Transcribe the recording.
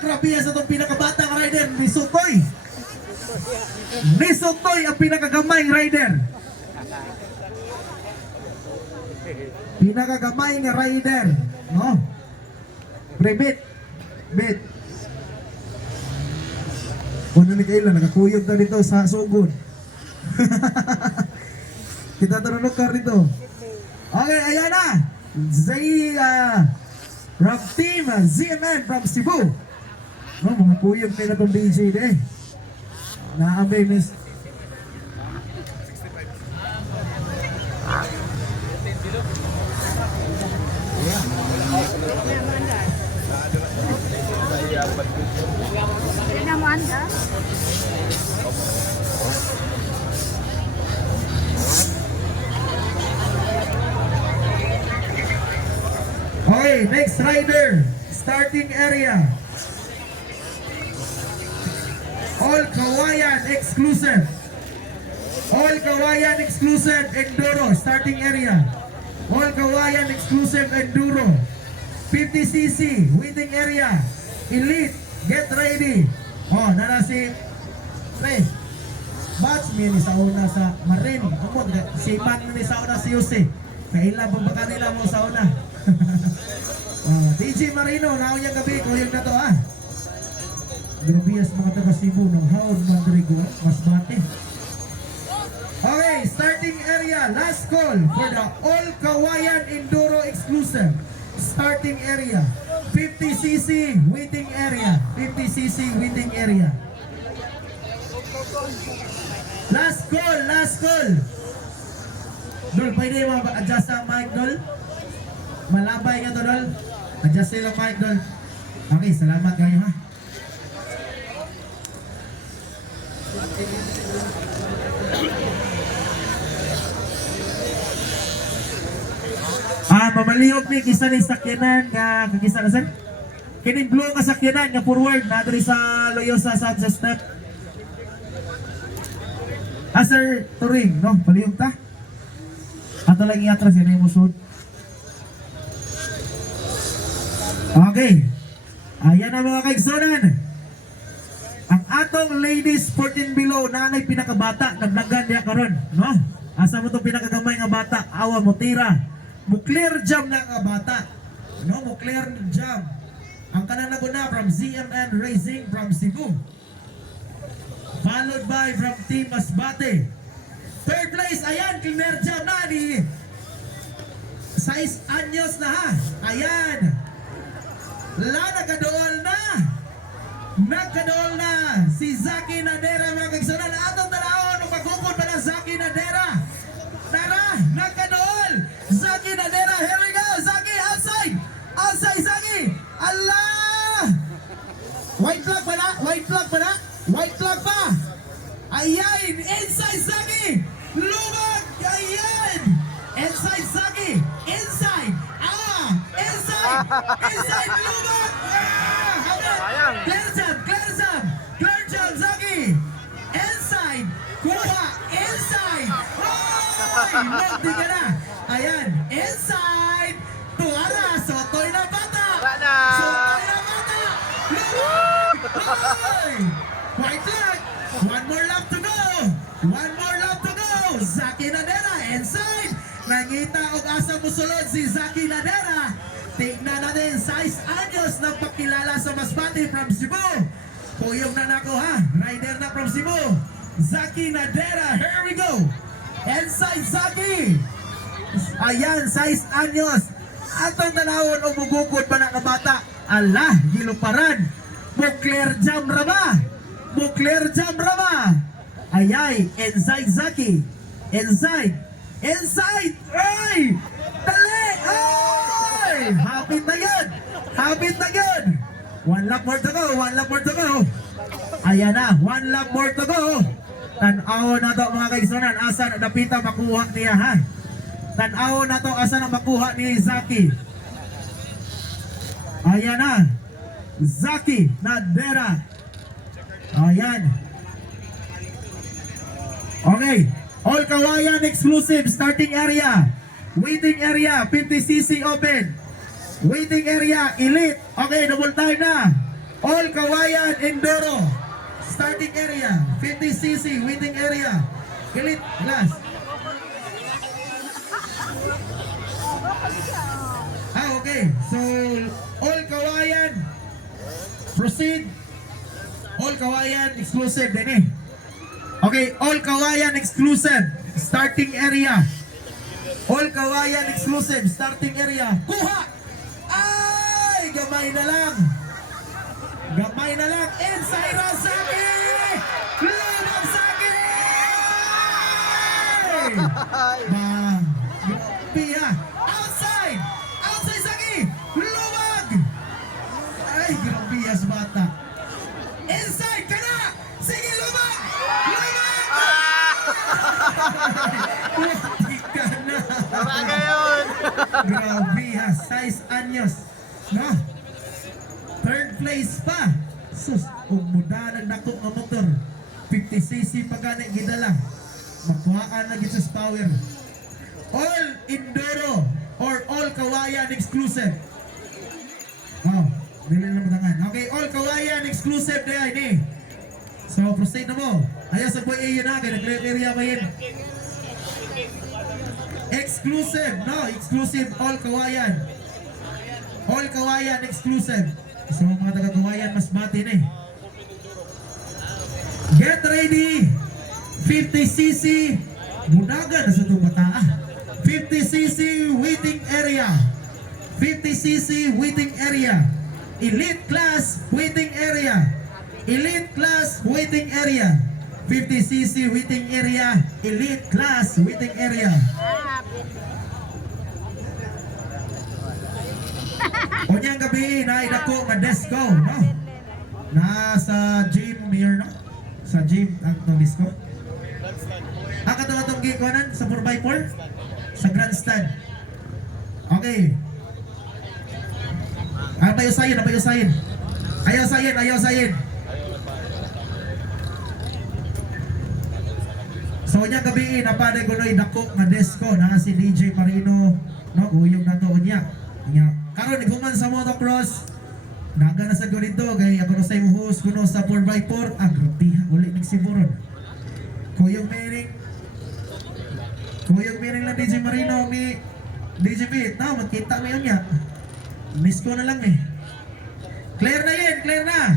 Grabe sa itong pinakabatang rider, Misutoy. Misutoy ang pinakagamay rider. Pinakagamay nga rider. No? Pre-bit. Bit. Kung na ni Kayla, nakakuyog na dito sa sugod. Kita turunok ka rito. Okay, ayan na. From team ZMN from Cebu. No, mga kuyog nila itong DJ eh. Naambay miss. Okay, next rider, starting area. All Kawayan exclusive. All Kawayan exclusive enduro starting area. All Kawayan exclusive enduro. 50cc waiting area. Elite, get ready. Oh, nara si Pre. Batch mi ni sa una sa Marin. Amot si Man ni sa una si Jose. Kaila pa baka nila mo sa una. DJ Marino, naon yung gabi, kuyog na to Grabias mga taga Cebu ng Haon, Madrigo, Masbate. Okay, starting area, last call for the All Kawayan Enduro Exclusive. Starting area, 50cc waiting area, 50cc waiting area. Last call, last call. Dol, pwede mo adjust ang mic, Dol? Malabay nga to, Dol. Adjust sila mic, Dol. Okay, salamat kayo ha. Mamalihog ni kisa ni sakyanan nga kagisa na sir. Kining blue nga sakyanan nga forward na diri sa Loyosa Sunset Step. Sir Turing, no? Palihog ta. Ato lang iatras yan yung musod. Okay. Ayan na mga kaigsunan. Ang atong ladies 14 below na ngay pinakabata naglagan niya karon, no? Asa mo to pinakagamay nga bata, awa mo tira. Mo clear jam na nga bata. No, mo clear jam. Ang kanang naguna from ZMN Racing from Cebu. Followed by from Team Masbate. Third place, ayan, clear jam na ni 6 anyos na ha. Ayan. La, nagkadool na. Nagkadool na si Zaki Nadera mga kagsunan. Atong dalawon, magkukod pa na Zaki Nadera. Tara, nagkadool. Zaki Nadera, here we go. Zaki, outside. Outside, Zaki. Allah. White flag pa na. White flag pa na. White flag pa. Ayan, inside Zaki. Lumag. Ayan. Inside Zaki. Inside. Inside. Inside lumag. Clear jump, clear jump. Clear jump, Zaki. Inside. Kuha. Inside. Lagdi ka na. Ayan. Inside. Tuara. Sotoy na bata. Sotoy na bata. White flag. One more lap to go. One more lap to go. Zaki Nadera. Inside. Nangita og asa musulod si Zaki Nadera. Tignan natin, 6 anyos nagpakilala sa Masbate from Cebu. Puyong na nako ha. Rider na from Cebu. Zaki Nadera. Here we go. Inside Zaki. Ayan, 6 anyos. Atong tanawon o mugugod pa na kabata. Allah, giluparan. Mukler jam raba. Mukler jam raba. Ayay, inside Zaki. Inside. Inside. Ay! Dali! Ay! Hapit na yun. Hapit na yun. One lap more to go. One lap more to go. Ayan na. One lap more to go. Tanaw na to mga kaigsunan. Asa na napita makuha niya ha. Tanaw na to asa na makuha ni Zaki. Ayan na. Zaki Nadera. Ayan. Okay. All Kawayan exclusive starting area. Waiting area 50cc open. Waiting area elite. Okay, double time na. All Kawayan Enduro. Starting area, 50cc waiting area. Elite class. Okay. So, All Kawayan proceed. All Kawayan exclusive din eh. Okay, All Kawayan exclusive starting area. All Kawayan exclusive starting area. Kuha! Ay! Gamay na lang. Gamay na lang. Inside Rasaki! Lumang Saki! Bang! Grabe ha. Outside! Outside Saki! Lumag! Ay, grabe ha sa bata. Inside ka na! Sige, lumag! Lumag! Hindi ka na. Talaga yun! Grabe ha. 6 anyos. No? Third place pa. Sus, kung muda ng dako nga motor. 50cc pa gani gidala. Makuhaan na gisus power. All Enduro or All Kawayan exclusive. Oh, dili na matangan. Okay, All Kawayan exclusive na yan eh. So, proceed na mo. Ayaw sa boy yun na. Kaya nag-clear area ba yun? Exclusive, no? Exclusive All Kawayan. All Kawayan exclusive. So mga taga-Kawayan mas bati na eh. Get ready. 50cc. Bunaga na sa itong bata. 50cc waiting area. 50cc waiting area. Elite class waiting area. Elite class waiting area. 50cc waiting area. Elite class waiting area. Unyang gabi na idako nga disco, no? Nasa gym here, no? Sa gym ang disco. Katawa itong gikonan sa 4x4? Sa grandstand. Okay. Ayaw sayin, ayaw sayin. Ayaw sayin, ayaw sayin. So unyang gabi napaday ko no idako nga disco na si DJ Marino, no? Uyong na to unya. Karon iguman sa motocross. Naga na sa ganito kay ako na sa imo host kuno sa 4x4. Grabe uli ning siburon. Kuyong meaning lang DJ Marino ni DJ Pete. Na magkita mo yun niya. Miss ko na lang eh. Clear na yan, clear na.